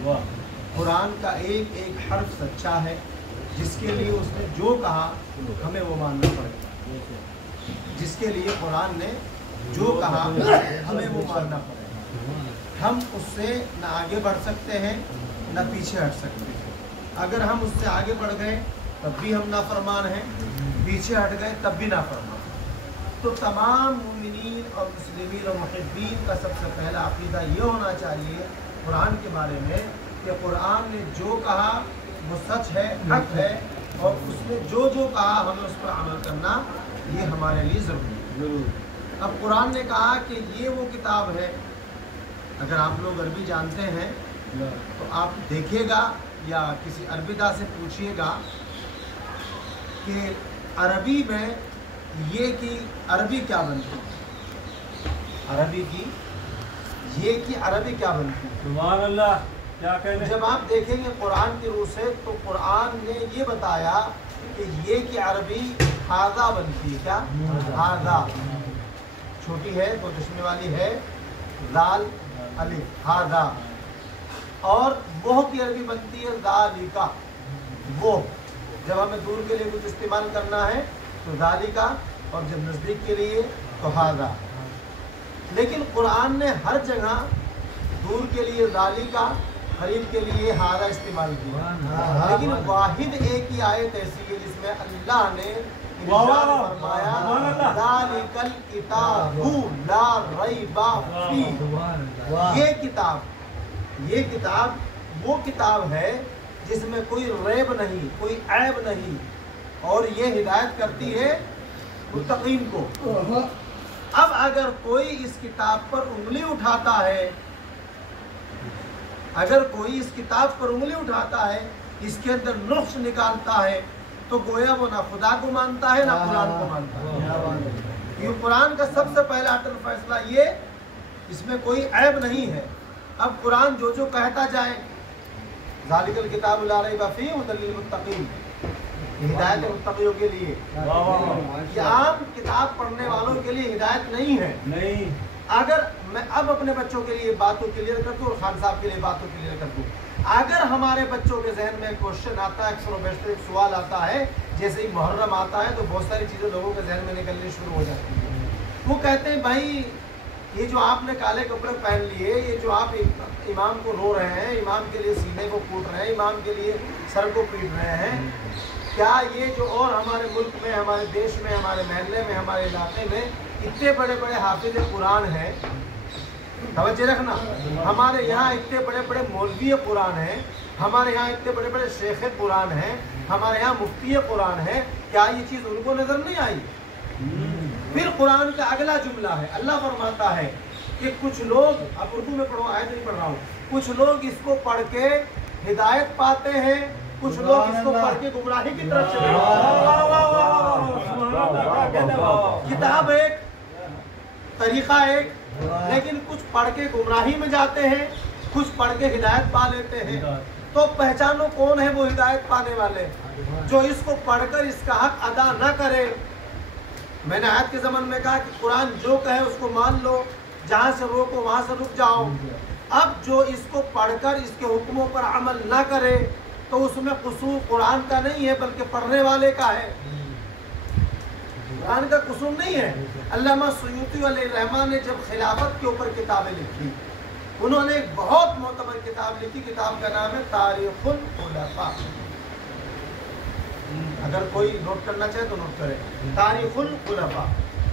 कुरान का एक एक हर्फ सच्चा है, जिसके लिए उसने जो कहा हमें वो मानना पड़ेगा। जिसके लिए कुरान ने जो कहा हमें वो मानना पड़ेगा। हम उससे न आगे बढ़ सकते हैं न पीछे हट सकते हैं। अगर हम उससे आगे बढ़ गए तब भी हम नाफरमान हैं, पीछे हट गए तब भी नाफरमान। तो तमाम मुमिनीन और मुस्लिमीन और मुहिब्बीन का सबसे पहला अक़ीदा ये होना चाहिए कुरान के बारे में कि कुरान ने जो कहा वो सच है, हक है, और उसने जो जो कहा हमें उस पर अमल करना ये हमारे लिए ज़रूरी है। अब कुरान ने कहा कि ये वो किताब है। अगर आप लोग अरबी जानते हैं तो आप देखिएगा या किसी अरबीदा से पूछिएगा कि अरबी में ये की अरबी क्या बनती है, अरबी की ये की अरबी क्या बनती है। सुभान अल्लाह, क्या कहने। जब आप देखेंगे कुरान की रूह से तो कुरान ने ये बताया कि ये की अरबी हादा बनती है। क्या हादा, छोटी है तो चश्मे वाली है, दाल अलिफ हादा। और वो की अरबी बनती है दालिका, वो। जब हमें दूर के लिए कुछ इस्तेमाल करना है तो दालिका, और जब नज़दीक के लिए तो हादा। लेकिन कुरान ने हर जगह दूर के लिए दालिका, करीब के लिए हादा इस्तेमाल किया। लेकिन वाहिद एक ही आयत ऐसी है जिसमें अल्लाह ने इरशाद फरमाया ज़ालिकल किताबु ला रैबा फीह। ये किताब वो किताब है जिसमें कोई रैब नहीं, कोई ऐब नहीं, और ये हिदायत करती है मुत्तकीन को। अब अगर कोई इस किताब पर उंगली उठाता है, अगर कोई इस किताब पर उंगली उठाता है, इसके अंदर नुक्स निकालता है, तो गोया वो ना खुदा को मानता है ना कुरान को मानता है। ये कुरान का सबसे पहला अटल फैसला ये, इसमें कोई ऐब नहीं है। अब कुरान जो जो कहता जाए, ज़ालिकल किताबु ला रैबा फीह हुदल लिल मुत्तकीन, हिदायत मुत्तकियों के लिए। ये आम किताब पढ़ने वालों के लिए हिदायत नहीं है। नहीं। अगर मैं अब अपने बच्चों के लिए बात को क्लियर कर दूं और खान साहब के लिए बात को क्लियर कर दूं, अगर हमारे बच्चों के जहन में क्वेश्चन आता है, अक्सर बेशतर एक सवाल आता है, जैसे ही मुहर्रम आता है तो बहुत सारी चीज़ें लोगों के जहन में निकलनी शुरू हो जाती है। वो कहते हैं भाई ये जो आपने काले कपड़े पहन लिए, ये जो आप इमाम को रो रहे हैं, इमाम के लिए सीने को कूट रहे हैं, इमाम के लिए सर को पीट रहे हैं, क्या ये जो और हमारे मुल्क में, हमारे देश में, हमारे महल्ले में, हमारे इलाके में इतने बड़े बड़े हाफिज कुरान हैं, तवज्जो रखना, हमारे यहाँ इतने बड़े बड़े मौलवी कुरान हैं, हमारे यहाँ इतने बड़े बड़े शेख कुरान हैं, हमारे यहाँ मुफ्ती कुरान है, क्या ये चीज़ उनको नज़र नहीं आई। फिर कुरान का अगला जुमला है, अल्लाह फरमाता है कि कुछ लोग, अब उर्दू में पढ़ो, आयत नहीं पढ़ रहा हूँ, कुछ लोग इसको पढ़ के हिदायत पाते हैं, कुछ लोग इसको पढ़ के गुमराही की तरफ चले जाते। किताब एक, तरीका एक, लेकिन कुछ पढ़ के गुमराही में जाते हैं, कुछ पढ़ के हिदायत पा लेते हैं। तो पहचानो कौन है वो हिदायत पाने वाले, जो इसको पढ़कर इसका हक अदा न करे। मैंने आयत के ज़माने में कहा कि कुरान जो कहे उसको मान लो, जहाँ से रोको वहाँ से रुक जाओ। अब जो इसको पढ़कर इसके हुक्मों पर अमल ना करे तो उसमें कसूर कुरान का नहीं है बल्कि पढ़ने वाले का है। कुरान का कसूर नहीं है। अल्लामा सुयूती अलैहिर्रहमान ने जब खिलाफत के ऊपर किताबें लिखी, उन्होंने एक बहुत मोतबर किताब लिखी, किताब का नाम है तारीखुल खुलफा। अगर कोई नोट करना चाहे तो नोट करें, तारीखुल खुलफा।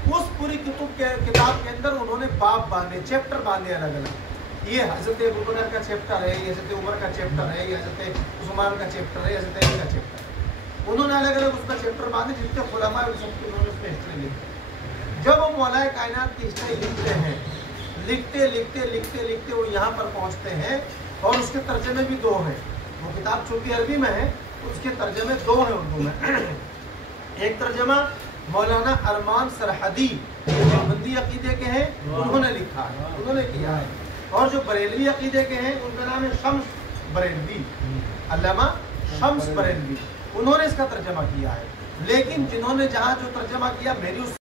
उस पूरी किताब के अंदर उन्होंने बाब बांधे, चैप्टर बांधे अलग अलग। ये हज़रत अबू बकर का चैप्टर है, ये हज़रत उमर का चैप्टर है, ये हज़रत उस्मान का चैप्टर है, हज़रत अली का चैप्टर है। उन्होंने अलग अलग उसका चैप्टर बांधे, जितने खुलफा है उन सबकी उन्होंने उसमें हिस्ट्री लिखी। जब वो मौलाए कायनात की हिस्ट्री लिखते हैं, लिखते लिखते लिखते लिखते वो यहाँ पर पहुँचते हैं, और उसके तर्जमे भी दो हैं। वो किताब चूँकि अरबी में है, उसके तर्जमे दो हैं उर्दू में। एक तर्जमा मौलाना अरमान सरहदी देवबंदी अकीदे के हैं, उन्होंने लिखा है, उन्होंने किया है। और जो बरेलवी अकीदे के हैं उनका नाम है शम्स बरेलवी, अल्लामा शम्स बरेलवी, उन्होंने इसका तर्जमा किया है। लेकिन जिन्होंने जहाँ जो तर्जमा किया, मेरी उस